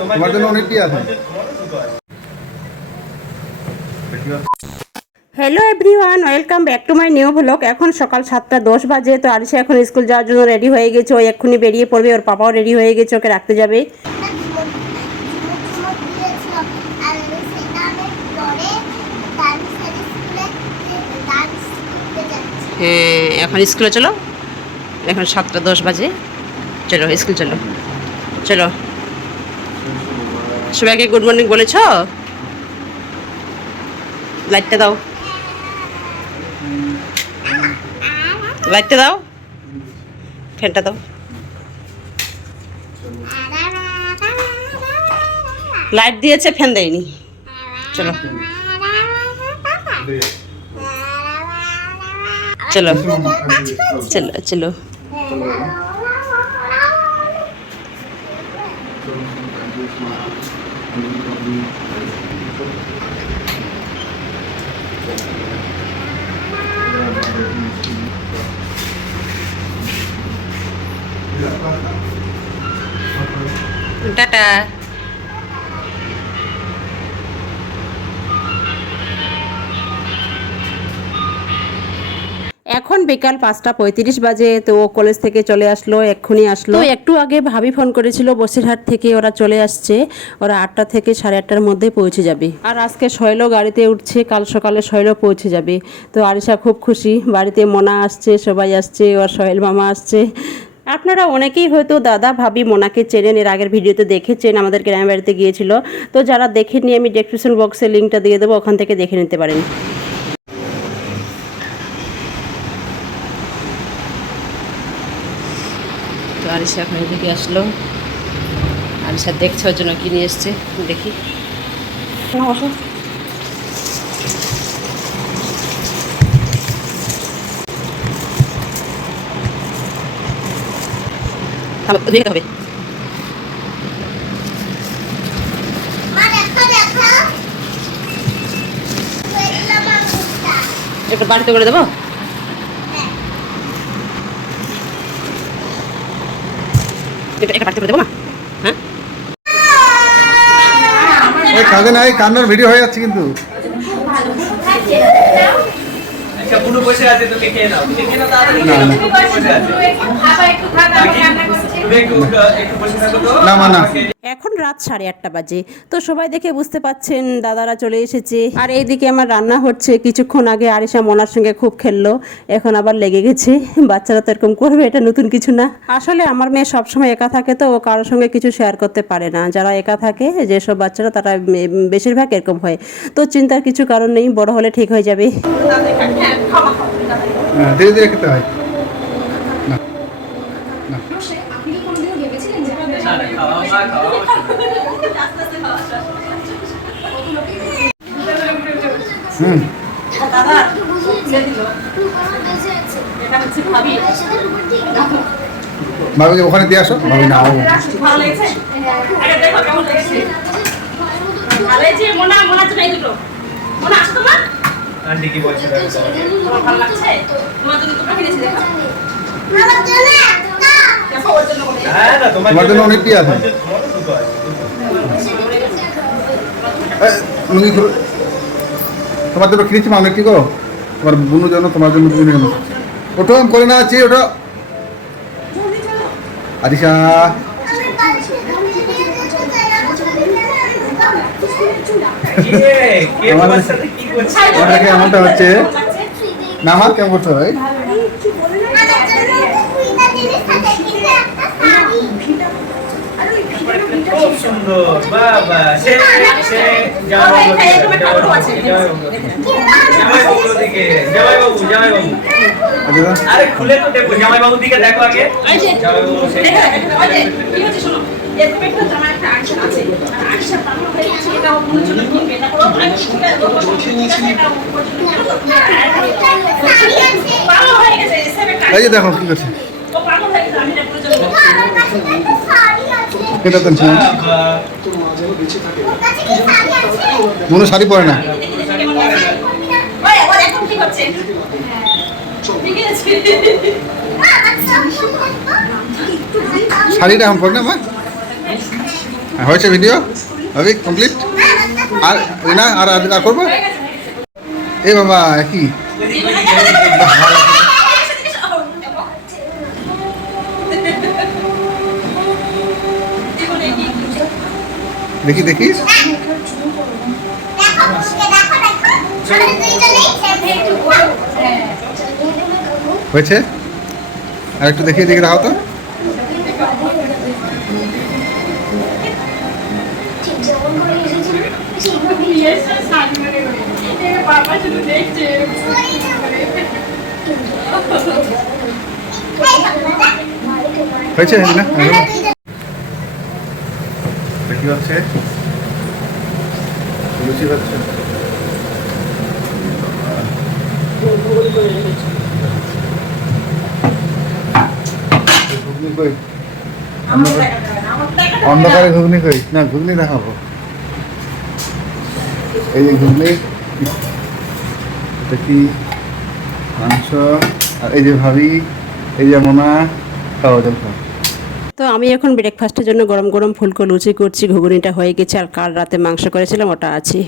তোমার জন্য অনেকই আছে। Hello everyone, welcome back to my new blog. এখন সকাল 7:10 বাজে। তো আরিশা এখন স্কুল যাওয়ার জন্য রেডি হয়ে গেছে। ও এক্ষুনি বেরিয়ে পড়বে। ওর পাপাও রেডি হয়ে গেছে, ওকে রাখতে যাবে। হ্যাঁ, এখন স্কুলে চলো। এখন 7:10 বাজে। চলো স্কুল চলো। চলো, সবাইকে গুড মর্নিং বলেছ? লাইটটা দাও, লাইটটা দাও, ফ্যানটা দাও। লাইট দিয়েছে, ফ্যান দেয়নি। চলো চলো চলো চলো। টাটা। এখন বিকাল 5:35 বাজে। তো ও কলেজ থেকে চলে আসলো, এক্ষুনি আসলো। তো একটু আগে ভাবি ফোন করেছিল বসিরহাট থেকে, ওরা চলে আসছে। ওরা 8টা থেকে 8:30টার মধ্যে পৌঁছে যাবে। আর আজকে শৈল গাড়িতে উঠছে, কাল সকালে শৈল পৌঁছে যাবে। তো আরিশা খুব খুশি। বাড়িতে মোনা আসছে, সবাই আসছে, ওর সোহেল মামা আসছে। আপনারা অনেকেই হয়তো দাদা ভাবি মোনাকে চেনেন, এর আগের ভিডিওতে দেখেছেন, আমাদের গ্রামের বাড়িতে গিয়েছিল। তো যারা দেখেননি, আমি ডেসক্রিপশন বক্সে লিঙ্কটা দিয়ে দেবো, ওখান থেকে দেখে নিতে পারেন। তো আরিশা এখন এদিকে আসলো। আরিশা দেখছে ওর জন্য কি নিয়ে এসছে, দেখি। দেখতে হবে। একটু বাড়িতে করে দেবো। এটা বাড়িতে করে দেবো না? হ্যাঁ, কাঁদে নাই, কান্নার ভিডিও হয়ে যাচ্ছে কিন্তু। এখন রাত 8:30 বাজে। তো সবাই দেখে বুঝতে পাচ্ছেন দাদারা চলে এসেছে। আর এইদিকে আমার রান্না হচ্ছে। কিছুক্ষণ আগে আরিশা মোনার সঙ্গে খুব খেললো, এখন আবার লেগে গেছে। বাচ্চারা তো এরকম করবে, এটা নতুন কিছু না। আসলে আমার মেয়ে সবসময় একা থাকে, তো ও কারোর সঙ্গে কিছু শেয়ার করতে পারে না। যারা একা থাকে, যেসব বাচ্চারা, তারা বেশিরভাগ এরকম হয়। তো চিন্তার কিছু কারণ নেই, বড় হলে ঠিক হয়ে যাবে। ধীরে ধীরে খেতে হয়। ভাবিকে ওখানে দিয়ে আসো। ভাবি না, আন্টি কি বলছে? ভালো লাগছে তোমার জন্য? তোমরা কিনেছি দেখো। তোমার জন্য অনেকই আছে। তোমার জন্য কিনেছি মা অনেকটি গো। তোমার বোনের জন্য, তোমার জন্য কিনে নেবো। ওঠো, আমি করে না আছি, ওঠো আরিশা। এমনটা হচ্ছে না, আমার কেমন করতে হয়। খুব সুন্দর বাবা। আরে খুলে তো দেখো, জামাই বাবুর দিকে দেখো আগে। এই যে দেখো কি করছে। মনে শাড়ি পরে না। শাড়িটা এখন পরে না মা। হয়েছে ভিডিও ভাবি কমপ্লিট? আর না আর আর করবো? এ বাবা কি দেখি দেখি হয়েছে? আর একটু দেখিয়ে দেখে দাও তো। হয়েছে না? দেখি হচ্ছে লুচি হচ্ছে। ঘুগনি কই? অন্ধকারে ঘুগনি কই? না ঘুগনি দেখাবো। এই যে ঘুগনি, দেখি মাংস, আর এই যে ভাবি, এই যে মোনা, খাওয়া জল খাওয়া। তো আমি এখন ব্রেকফাস্টের জন্য গরম গরম ফুলকো লুচি করছি। ঘুগনিটা হয়ে গেছে আর কাল রাতে মাংস করেছিলাম ওটা আছে।